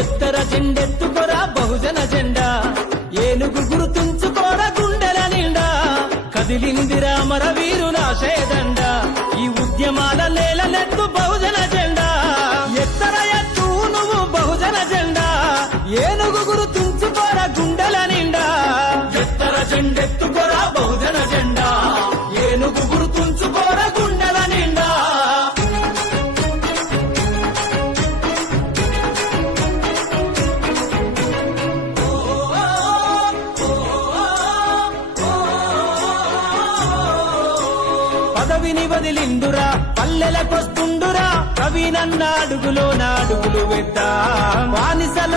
ఎత్తర జెండెత్తుకోరా బహుజన జెండా, ఏనుగు గుర్తుంచుకోరా గుండెల నిండా, కదిలిందిరా మర వీరునాశయదండ, ఈ ఉద్యమాల నేలనెత్తు బహుజన జెండా. ఎత్తర ఎత్తు నువ్వు బహుజన జెండా, ఏనుగు గుర్తుంచుకోరా గుండెల నిండా. ఎత్తర జెండెత్తుకోరా బహుజన జెండా, ఏనుగు గుర్తుంచుకోరా గుండెల నిండా. పదవిని వదిలిందురా పల్లెలకొస్తుండురా, కవినన్న అడుగులో నాడుగులు వెద్దా బానిసల